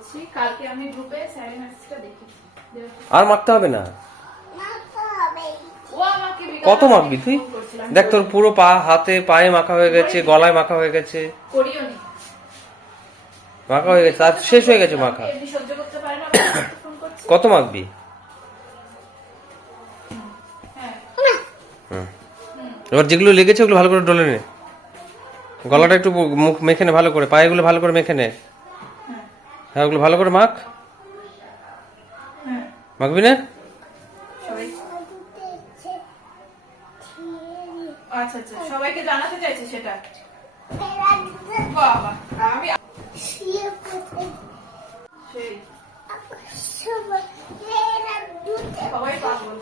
বলছি, কালকে আমি গ্রুপে স্যারের মেসেজটা দেখেছি। আর মাখতে হবে না। ও আমাকে কত মাখবি তুই? দেখ তোর পুরো পা, হাতে পায়ে মাখা হয়ে গেছে, গলায় মাখা হয়ে গেছে, করিও নি মাখা হয়ে গেছে, আর শেষ হয়ে গেছে মাখা। এমনি সহ্য করতে পারে না, ফোন করছি। কত মাখবি? হ্যাঁ এবার যেগুলো লেগেছে ওগুলো ভালো করে ডলে নে, গলাটা একটু মুখ মেখে নে ভালো করে, পায়েগুলো ভালো করে মেখে নে। হ্যাঁ ওগুলো ভালো করে মাখ। হ্যাঁ মাখবি না? আচ্ছা আচ্ছা, সবাইকে জানাতে চাইছে সেটা। বাবা আমি সেই সবাই পাগল।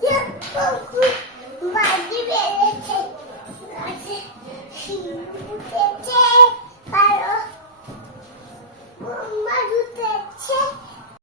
Yeah.